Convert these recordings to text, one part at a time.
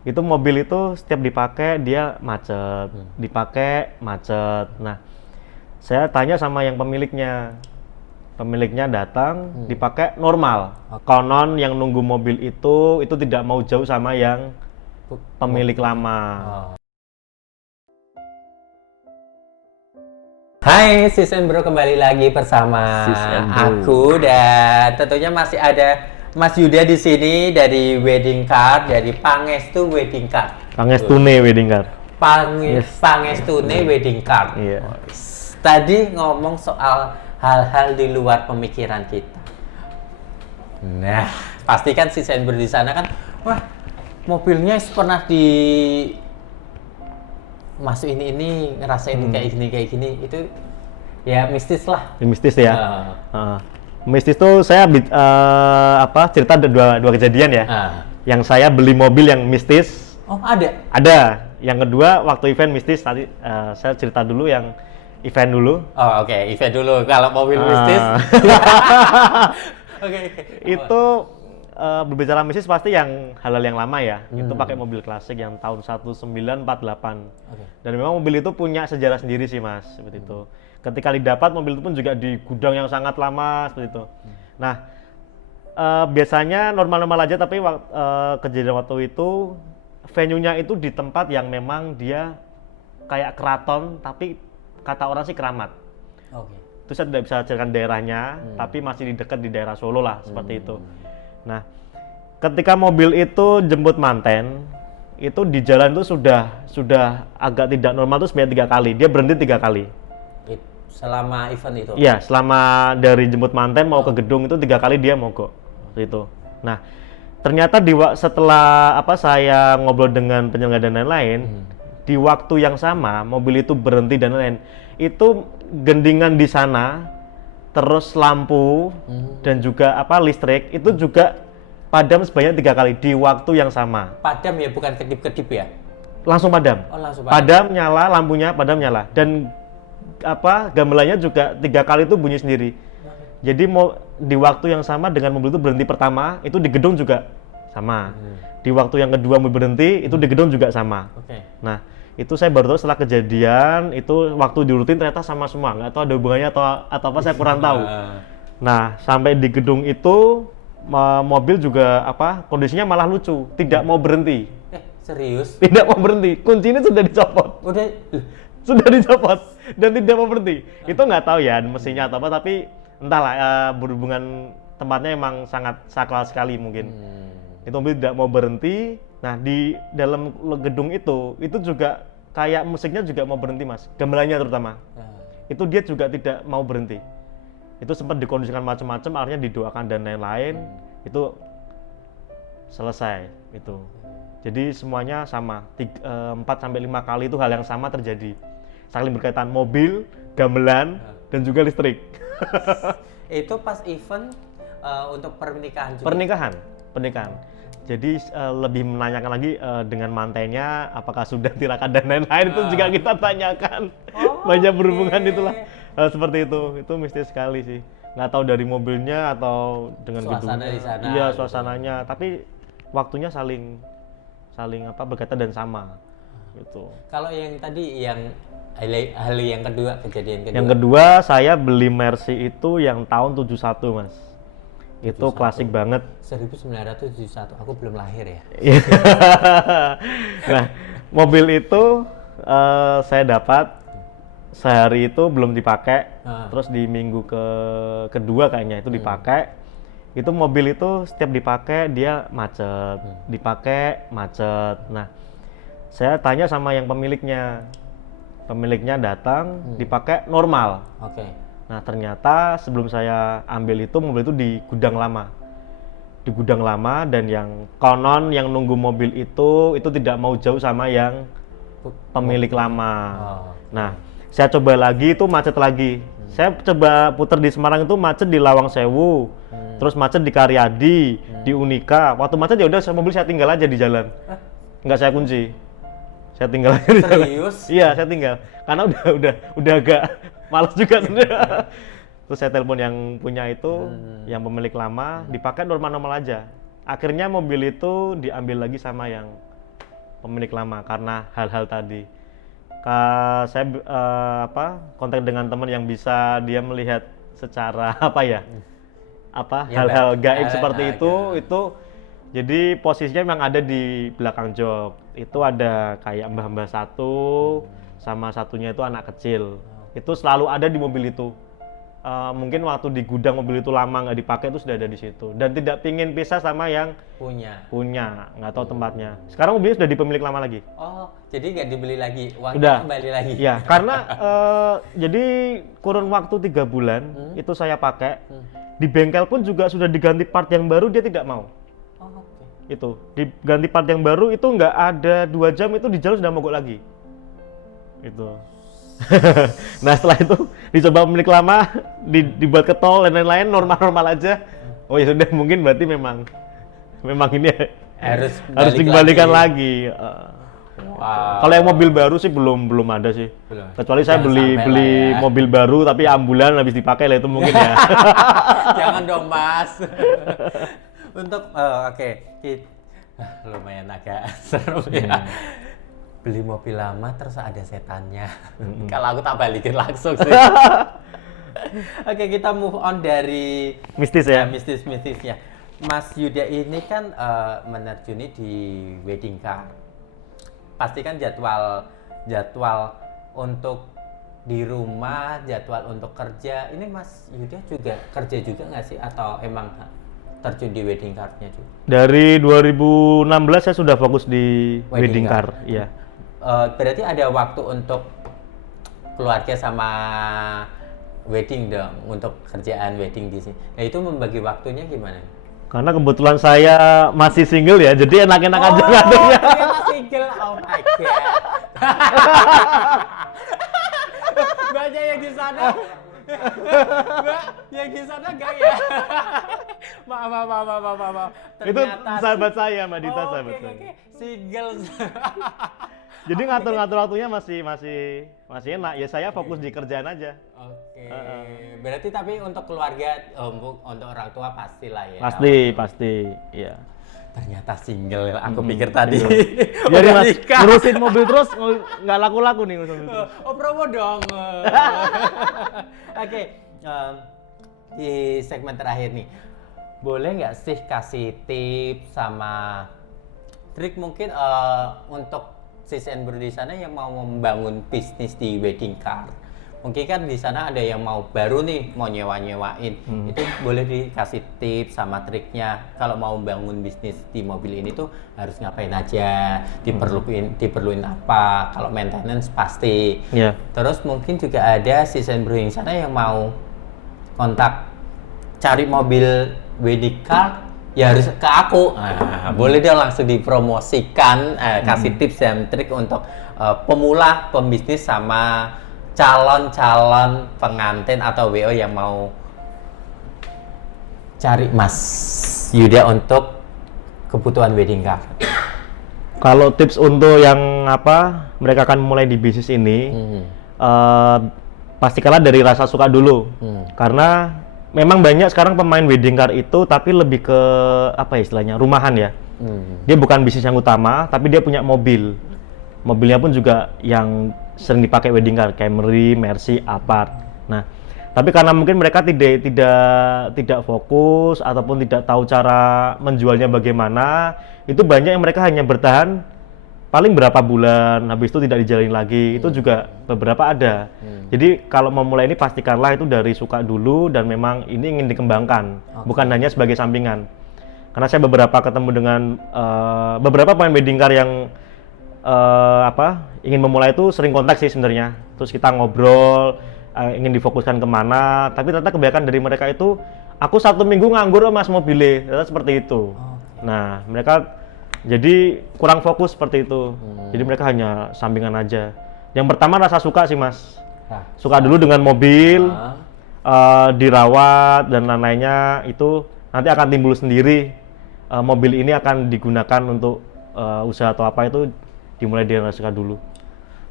Itu mobil itu setiap dipakai dia macet, dipakai macet. Nah, saya tanya sama yang pemiliknya. Pemiliknya datang, dipakai normal. Konon yang nunggu mobil itu tidak mau jauh sama yang pemilik lama. Oh. Hai Sis and Bro, kembali lagi bersama Sis and Bro. aku, dan tentunya masih ada Mas Yuda di sini dari Wedding Card, dari Pangestu Wedding Card. Pangestune Wedding Card. Yes. Pangestune Wedding Card. Iya. Tadi ngomong soal hal-hal di luar pemikiran kita. Nah, pasti kan Sis and Bro di sana kan, wah, mobilnya pernah di masuk ini ngerasain kayak gini itu ya mistis lah. Mistis ya. Mistis tuh saya cerita ada dua kejadian ya. Yang saya beli mobil yang mistis. Oh, ada. Ada. Yang kedua waktu event mistis tadi saya cerita dulu yang event dulu. Oh, oke. Event dulu. Kalau mobil mistis. Oke. Itu berbicara mistis pasti yang hal-hal yang lama ya. Itu pakai mobil klasik yang tahun 1948. Dan memang mobil itu punya sejarah sendiri sih Mas, seperti itu. Ketika didapat mobil itu pun juga di gudang yang sangat lama seperti itu. Nah, biasanya normal-normal aja, tapi kejadian waktu itu venue-nya itu di tempat yang memang dia kayak keraton, tapi kata orang sih keramat. Itu saya tidak bisa ceritakan daerahnya, tapi masih di dekat di daerah Solo lah, seperti itu. Nah, ketika mobil itu jemput manten, itu di jalan itu sudah agak tidak normal tuh sebanyak 3 kali. Dia berhenti 3 kali. Selama event itu? Iya, selama dari jemput manten mau ke gedung itu 3 kali dia mogok. Itu. Nah, ternyata setelah saya ngobrol dengan penyelenggara dan lain-lain, di waktu yang sama mobil itu berhenti dan lain-lain. Itu gendingan di sana, terus lampu dan juga listrik itu juga padam sebanyak 3 kali di waktu yang sama. Padam ya, bukan kedip-kedip ya? Langsung padam. Oh, langsung padam. Padam nyala, lampunya padam nyala, dan gamelannya juga 3 kali itu bunyi sendiri. Jadi di waktu yang sama dengan mobil itu berhenti pertama, itu di gedung juga sama. Di waktu yang kedua mobil berhenti, itu di gedung juga sama. Nah, itu saya baru tahu setelah kejadian, itu waktu diurutin ternyata sama semua, nggak tahu ada hubungannya atau apa, saya kurang tahu. Nah, sampai di gedung itu mobil juga kondisinya malah lucu, tidak mau berhenti. Serius? Tidak mau berhenti, kuncinya sudah dicopot. Sudah dicopot dan tidak mau berhenti. Itu nggak tahu ya mesinnya atau apa, tapi entahlah, berhubungan tempatnya emang sangat sakral sekali mungkin. Itu mobil tidak mau berhenti. Nah, di dalam gedung itu juga kayak musiknya juga mau berhenti Mas, gamelannya terutama. Itu dia juga tidak mau berhenti. Itu sempat dikondisikan macam-macam, akhirnya didoakan dan lain-lain. Itu selesai itu. Jadi semuanya sama, 4-5 kali itu hal yang sama terjadi. Saling berkaitan, mobil, gamelan, dan juga listrik. Itu pas event untuk pernikahan juga? Pernikahan. Jadi lebih menanyakan lagi dengan mantennya, apakah sudah tirakat dan lain-lain, itu juga kita tanyakan. Banyak berhubungan itulah. Seperti itu mistis sekali sih. Nggak tahu dari mobilnya atau dengan suasana gedungnya. Di sana. Iya, suasananya. Tapi waktunya saling berkaitan dan sama. Gitu. Kalau yang tadi hal yang kedua, kejadian kedua. Yang kedua, saya beli Mercy itu yang tahun 71 Mas. Itu 71. klasik banget. 1971, aku belum lahir ya. Nah, mobil itu saya dapat sehari itu belum dipakai, terus di minggu kedua kayaknya itu dipakai. Itu mobil itu setiap dipakai dia macet, dipakai macet. Nah, saya tanya sama yang pemiliknya. Pemiliknya datang, dipakai normal. Nah, ternyata sebelum saya ambil itu mobil itu di gudang lama. Di gudang lama, dan yang konon yang nunggu mobil itu tidak mau jauh sama yang pemilik lama. Nah, saya coba lagi itu macet lagi. Saya coba putar di Semarang itu macet di Lawang Sewu. Terus macet di Karyadi, di Unika. Waktu macet ya udah mobil saya tinggal aja di jalan. Nggak saya kunci. Saya tinggal aja di jalan. Serius? Iya, saya tinggal. Karena udah agak malas juga sebenarnya. Terus saya telepon yang punya itu, yang pemilik lama, dipakai normal-normal aja. Akhirnya mobil itu diambil lagi sama yang pemilik lama karena hal-hal tadi. Saya kontak dengan teman yang bisa dia melihat secara hal-hal gaib seperti itu. Jadi posisinya memang ada di belakang jok. Itu ada kayak mbah-mbah satu, sama satunya itu anak kecil. Itu selalu ada di mobil itu. Mungkin waktu di gudang mobil itu lama nggak dipakai itu sudah ada di situ. Dan tidak pingin pisah sama yang punya, nggak tahu tempatnya. Sekarang mobilnya sudah di pemilik lama lagi. Oh, jadi nggak dibeli lagi, uangnya sudah kembali lagi. Ya, karena jadi kurun waktu 3 bulan itu saya pakai. Di bengkel pun juga sudah diganti part yang baru, dia tidak mau. Itu diganti part yang baru itu nggak ada 2 jam itu di jalan sudah mogok lagi itu. Nah setelah itu dicoba pemilik lama, dibuat ke tol dan lain-lain normal aja. Oh ya sudah, mungkin berarti memang ini harus dikembalikan lagi. Wow. Kalau yang mobil baru sih belum ada sih. Kecuali saya beli mobil baru tapi ambulan habis dipakai lah, itu mungkin ya. Jangan dong Mas. Untuk lumayan agak seru ya. Beli mobil lama terus ada setannya. Kalau aku tak balikin langsung sih. Oke, kita move on dari mistis ya. Mistisnya. Mas Yuda ini kan menerjuni di wedding car. Pasti kan jadwal untuk di rumah, jadwal untuk kerja. Ini Mas Yuda juga kerja juga nggak sih, atau emang terjun di wedding car-nya juga? Dari 2016 saya sudah fokus di wedding car. Iya. Berarti ada waktu untuk keluarga sama wedding dong, untuk kerjaan wedding di sini. Nah itu membagi waktunya gimana? Karena kebetulan saya masih single ya, jadi enak-enak aja ngaturnya. Oh, ternyata single, oh my god. Banyak yang di sana. Mbak, yang di sana enggak ya? Maaf. Itu sahabat saya, Mbak Dita, sahabat saya. Oke. Single. Jadi ngatur-ngatur waktunya masih enak. Ya saya fokus di kerjaan aja. Oke. Berarti tapi untuk keluarga, untuk orang tua pastilah ya. Pasti. Iya. Ternyata single, aku pikir tadi. Jadi Mas, ngurusin mobil terus nggak laku-laku nih ngurusin mobil. Oh, promo dong. Oke, di segmen terakhir nih, boleh nggak sih kasih tips sama trik mungkin untuk sis and bro di sana yang mau membangun bisnis di wedding car? Mungkin kan di sana ada yang mau baru nih, mau nyewain. Itu boleh dikasih tips sama triknya kalau mau bangun bisnis di mobil ini tuh harus ngapain aja, diperluin apa, kalau maintenance pasti. Yeah. Terus mungkin juga ada season bro di sana yang mau kontak cari mobil wedding car, ya harus ke aku. Nah, boleh dong langsung dipromosikan, kasih tips dan trik untuk pemula, pembisnis sama calon pengantin atau WO yang mau cari Mas Yuda untuk kebutuhan wedding car. Kalau tips untuk yang mereka akan mulai di bisnis ini, pastikanlah dari rasa suka dulu. Karena memang banyak sekarang pemain wedding car itu, tapi lebih ke istilahnya rumahan ya. Dia bukan bisnis yang utama, tapi dia punya mobil. Mobilnya pun juga yang sering dipakai wedding car, Camry, Mercy, Abarth. Nah, tapi karena mungkin mereka tidak fokus ataupun tidak tahu cara menjualnya bagaimana, itu banyak yang mereka hanya bertahan paling berapa bulan, habis itu tidak dijalin lagi. Itu juga beberapa ada. Jadi kalau mau mulai ini pastikanlah itu dari suka dulu dan memang ini ingin dikembangkan, bukan hanya sebagai sampingan. Karena saya beberapa ketemu dengan beberapa pemain wedding car yang ingin memulai itu sering kontak sih sebenarnya. Terus kita ngobrol, ingin difokuskan kemana, tapi ternyata kebanyakan dari mereka itu, aku 1 minggu nganggur Mas mobilnya, ternyata seperti itu. Nah, mereka jadi kurang fokus seperti itu. Jadi mereka hanya sampingan aja. Yang pertama rasa suka sih Mas. Suka dulu dengan mobil, dirawat dan lain-lainnya, itu nanti akan timbul sendiri. Mobil ini akan digunakan untuk usaha atau apa, itu dimulai dari rasa suka dulu.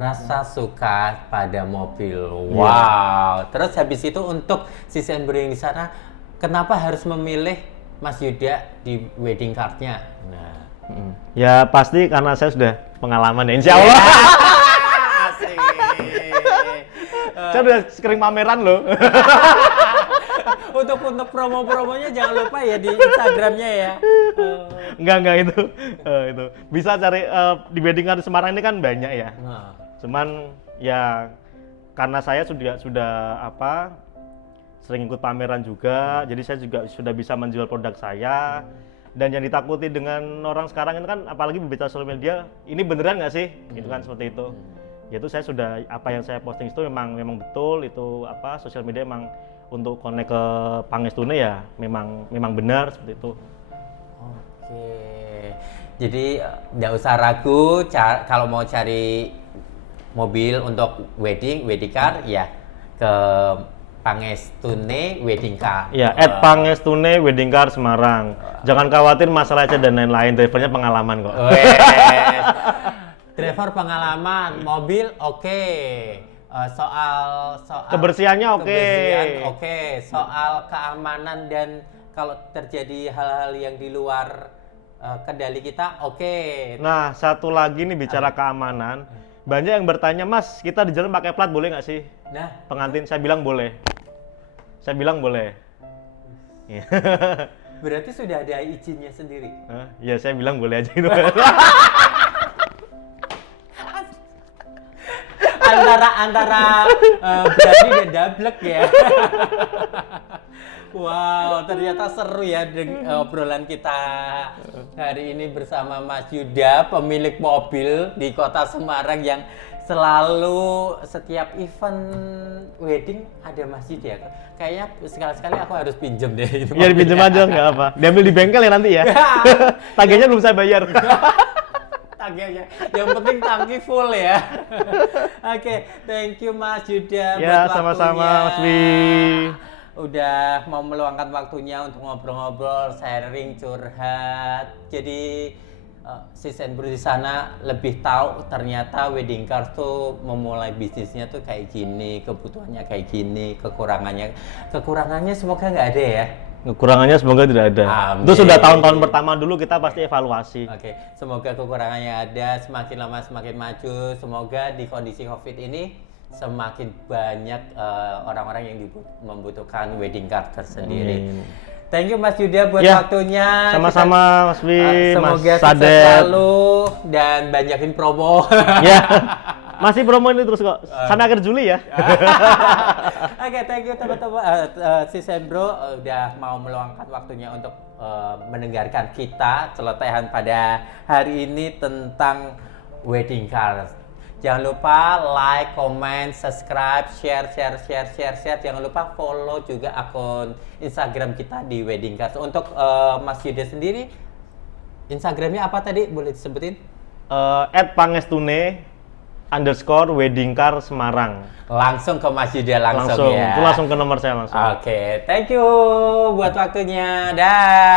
Rasa suka pada mobil. Wow. Terus habis itu untuk sisi bro yang di sana, kenapa harus memilih Mas Yuda di wedding card-nya? Nah, Ya pasti karena saya sudah pengalaman ya, insya Allah. Asik. Saya udah sering pameran loh. Untuk promo-promonya jangan lupa ya di Instagramnya ya. Enggak itu. Bisa cari di wedding car Semarang ini kan banyak ya. Cuman ya karena saya sudah sering ikut pameran juga, jadi saya juga sudah bisa menjual produk saya. Dan yang ditakuti dengan orang sekarang ini kan, apalagi berbicara sosial media, ini beneran nggak sih? Gitu kan, seperti itu. Yaitu saya sudah, apa yang saya posting itu memang betul, itu sosial media memang untuk connect ke Pangestune ya memang benar seperti itu. Oke, jadi nggak usah ragu kalau mau cari mobil untuk wedding car ya ke Pangestune Wedding Car. Ya, @Pangestune Wedding Car Semarang. Jangan khawatir masalah cat dan lain-lain, drivernya pengalaman kok. Driver pengalaman, mobil oke. Soal kebersihannya oke. Soal keamanan dan kalau terjadi hal-hal yang di luar kendali kita oke. Nah, satu lagi nih bicara keamanan. Banyak yang bertanya, Mas, kita di jalan pakai plat boleh nggak sih? Nah, pengantin, saya bilang boleh. Berarti sudah ada izinnya sendiri? Ya, saya bilang boleh aja itu. antara berani dan dablek ya. Wow, ternyata seru ya obrolan kita hari ini bersama Mas Yuda, pemilik mobil di Kota Semarang yang selalu setiap event wedding ada masjid ya. Kayaknya sekali-sekali aku harus pinjem deh itu. Ya dipinjem aja nggak apa. Diambil di bengkel ya nanti ya. Tagihnya belum saya bayar. Tagihnya. Yang penting tangki full ya. Oke, thank you Mas Yuda ya, buat sama-sama Mas Wi. Udah mau meluangkan waktunya untuk ngobrol-ngobrol, sharing, curhat. Jadi Sis and Bro di sana lebih tahu ternyata wedding car tuh memulai bisnisnya tuh kayak gini, kebutuhannya kayak gini, kekurangannya semoga nggak ada ya. Kekurangannya semoga tidak ada. Amin. Itu sudah tahun-tahun pertama dulu kita pasti evaluasi. Oke, semoga kekurangannya ada, semakin lama semakin maju. Semoga di kondisi COVID ini semakin banyak orang-orang yang membutuhkan wedding car tersendiri. Thank you Mas Yuda buat waktunya. Sama-sama Mas Wi, Mas semoga Sadet. sukses selalu dan banyakin promo. Ya, masih promo ini terus kok. Sampai akhir Juli ya. Oke, thank you teman-teman. Sis and Bro udah mau meluangkan waktunya untuk mendengarkan kita celotehan pada hari ini tentang wedding car. Jangan lupa like, comment, subscribe, share. Jangan lupa follow juga akun Instagram kita di Wedding Car. Untuk Mas Yuda sendiri, Instagramnya apa tadi? Boleh disebutin? @Pangestune_Wedding Car Semarang. Langsung ke Mas Yuda langsung ya. Itu langsung ke nomor saya langsung. Oke, thank you buat waktunya. Dah.